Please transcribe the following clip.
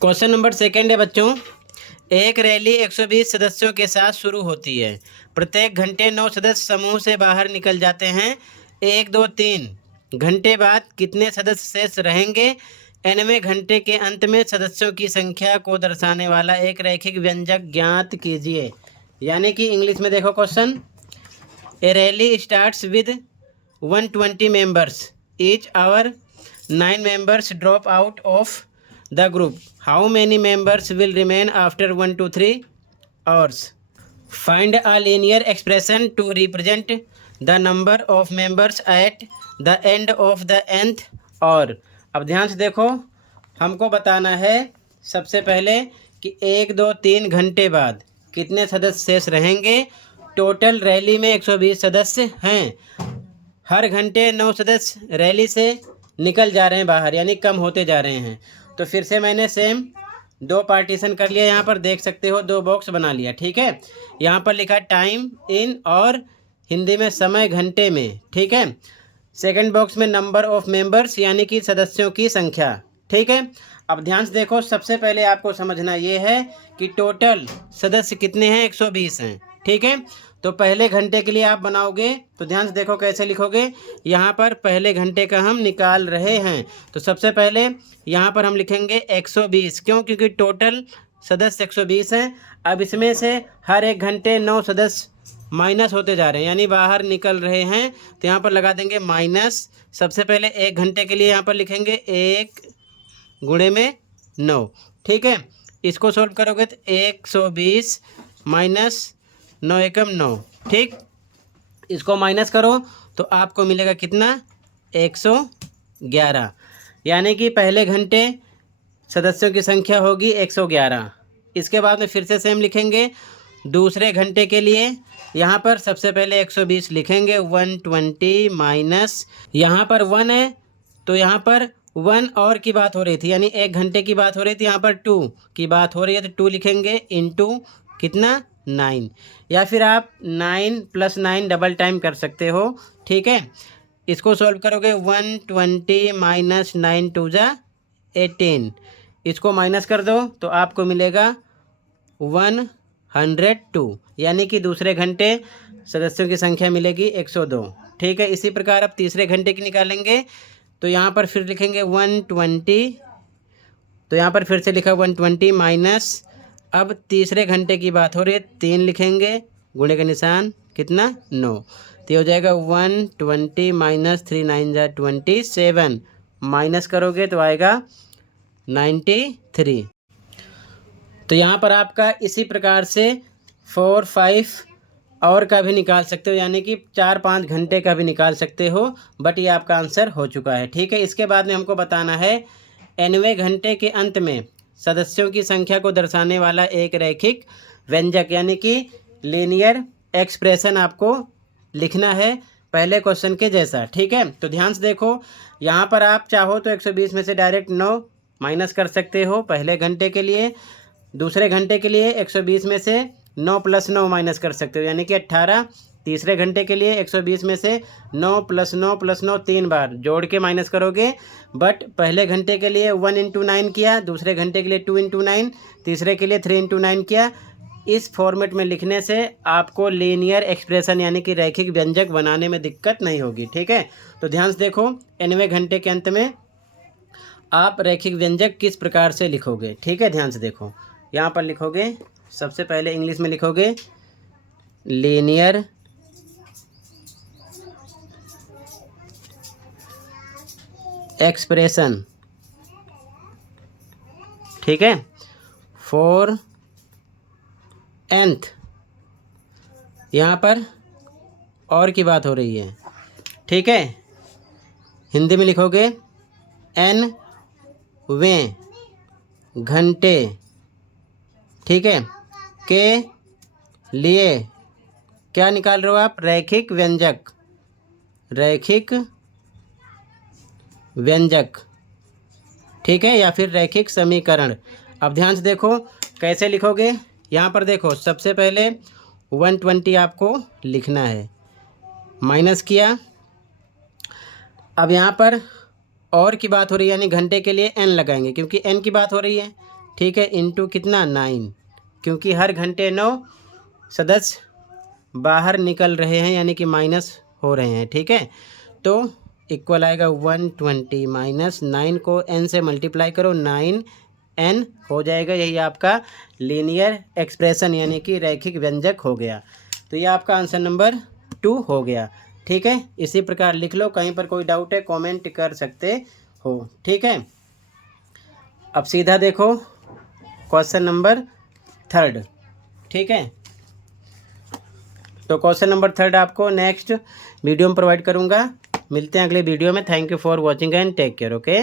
Question number second है बच्चों। एक रैली 120 सदस्यों के साथ शुरू होती है। प्रत्येक घंटे 9 सदस्य समूह से बाहर निकल जाते हैं। 1, 2, 3 घंटे बाद कितने सदस्य शेष रहेंगे? nवें घंटे के अंत में सदस्यों की संख्या को दर्शाने वाला एक रैखिक व्यंजक ज्ञात कीजिए। यानी कि इंग्लिश में देखो question. A rally starts with 120 members. Each hour 9 members drop out of the group. How many members will remain after 1 to 3 hours? Find a linear expression to represent the number of members at the end of the nth hour. अब ध्यान से देखो, हमको बताना है सबसे पहले कि 1, 2, 3 घंटे बाद कितने सदस्य शेष रहेंगे। टोटल रैली में 120 सदस्य हैं। हर घंटे 9 सदस्य रैली से निकल जा रहे हैं बाहर, यानी कम होते जा रहे हैं। तो फिर से मैंने सेम 2 पार्टीशन कर लिया। यहाँ पर देख सकते हो 2 बॉक्स बना लिया। ठीक है, यहाँ पर लिखा टाइम इन और हिंदी में समय घंटे में। ठीक है, सेकंड बॉक्स में नंबर ऑफ मेंबर्स यानी कि सदस्यों की संख्या। ठीक है, अब ध्यान से देखो, सबसे पहले आपको समझना ये है कि टोटल सदस्य कितने हैं, 120 हैं। ठीक है, तो पहले घंटे के लिए आप बनाओगे तो ध्यान से देखो कैसे लिखोगे। यहाँ पर पहले घंटे का हम निकाल रहे हैं, तो सबसे पहले यहाँ पर हम लिखेंगे 120। क्यों? क्योंकि टोटल सदस्य 120 हैं। अब इसमें से हर एक घंटे 9 सदस्य माइनस होते जा रहे हैं, यानी बाहर निकल रहे हैं। तो यहाँ पर लगा देंगे माइनस। सबसे पहले एक घंटे के लिए यहाँ पर लिखेंगे 1 गुणे में 9। ठीक है, इसको सोल्व करोगे तो 120 माइनस 9 एकम 9। ठीक, इसको माइनस करो तो आपको मिलेगा कितना, 111। यानी कि पहले घंटे सदस्यों की संख्या होगी 111। इसके बाद में फिर से सेम लिखेंगे दूसरे घंटे के लिए। यहाँ पर सबसे पहले 120 लिखेंगे, 120 माइनस, यहाँ पर 1 है तो यहाँ पर 1 और की बात हो रही थी, यानी एक घंटे की बात हो रही थी। यहाँ पर 2 की बात हो रही है तो 2 लिखेंगे इंटू कितना, 9। या फिर आप 9 + 9 डबल टाइम कर सकते हो। ठीक है, इसको सॉल्व करोगे 120 माइनस 9 2 जा 18। इसको माइनस कर दो तो आपको मिलेगा 102, यानी कि दूसरे घंटे सदस्यों की संख्या मिलेगी 102। ठीक है, इसी प्रकार अब तीसरे घंटे की निकालेंगे तो यहाँ पर फिर लिखेंगे 120। तो यहाँ पर फिर से लिखा 120 माइनस, अब तीसरे घंटे की बात हो रही है, 3 लिखेंगे, गुणे का निशान कितना, 9। तो ये हो जाएगा 120 माइनस 3 9 जा 27। माइनस करोगे तो आएगा 93। तो यहाँ पर आपका इसी प्रकार से 4 5 और का भी निकाल सकते हो, यानी कि 4-5 घंटे का भी निकाल सकते हो। बट ये आपका आंसर हो चुका है। ठीक है, इसके बाद में हमको बताना है nवें घंटे के अंत में सदस्यों की संख्या को दर्शाने वाला एक रैखिक व्यंजक यानी कि लीनियर एक्सप्रेशन आपको लिखना है पहले क्वेश्चन के जैसा। ठीक है, तो ध्यान से देखो, यहाँ पर आप चाहो तो 120 में से डायरेक्ट 9 माइनस कर सकते हो पहले घंटे के लिए। दूसरे घंटे के लिए 120 में से 9 + 9 माइनस कर सकते हो, यानी कि 18। तीसरे घंटे के लिए 120 में से 9 + 9 + 9 3 बार जोड़ के माइनस करोगे। बट पहले घंटे के लिए 1 × 9 किया, दूसरे घंटे के लिए 2 × 9, तीसरे के लिए 3 × 9 किया। इस फॉर्मेट में लिखने से आपको लीनियर एक्सप्रेशन यानी कि रैखिक व्यंजक बनाने में दिक्कत नहीं होगी। ठीक है, तो ध्यान से देखो, nवें घंटे के अंत में आप रैखिक व्यंजक किस प्रकार से लिखोगे। ठीक है, ध्यान से देखो, यहाँ पर लिखोगे, सबसे पहले इंग्लिश में लिखोगे लीनियर एक्सप्रेशन। ठीक है, फॉर nth, यहाँ पर और की बात हो रही है। ठीक है, हिंदी में लिखोगे nवें घंटे, ठीक है, के लिए क्या निकाल रहे हो आप, रैखिक व्यंजक, रैखिक व्यंजक। ठीक है, या फिर रैखिक समीकरण। अब ध्यान से देखो कैसे लिखोगे। यहाँ पर देखो, सबसे पहले 120 आपको लिखना है, माइनस किया। अब यहाँ पर और की बात हो रही है, यानी घंटे के लिए n लगाएंगे, क्योंकि n की बात हो रही है। ठीक है, इंटू कितना 9, क्योंकि हर घंटे 9 सदस्य बाहर निकल रहे हैं यानी कि माइनस हो रहे हैं। ठीक है, तो इक्वल आएगा 120 माइनस 9 को n से मल्टीप्लाई करो, 9n हो जाएगा। यही आपका लीनियर एक्सप्रेशन यानी कि रैखिक व्यंजक हो गया। तो ये आपका आंसर नंबर 2 हो गया। ठीक है, इसी प्रकार लिख लो। कहीं पर कोई डाउट है कमेंट कर सकते हो। ठीक है, अब सीधा देखो क्वेश्चन नंबर 3। ठीक है, तो क्वेश्चन नंबर 3 आपको नेक्स्ट वीडियो में प्रोवाइड करूँगा। मिलते हैं अगले वीडियो में। Thank you for watching and take care. Okay.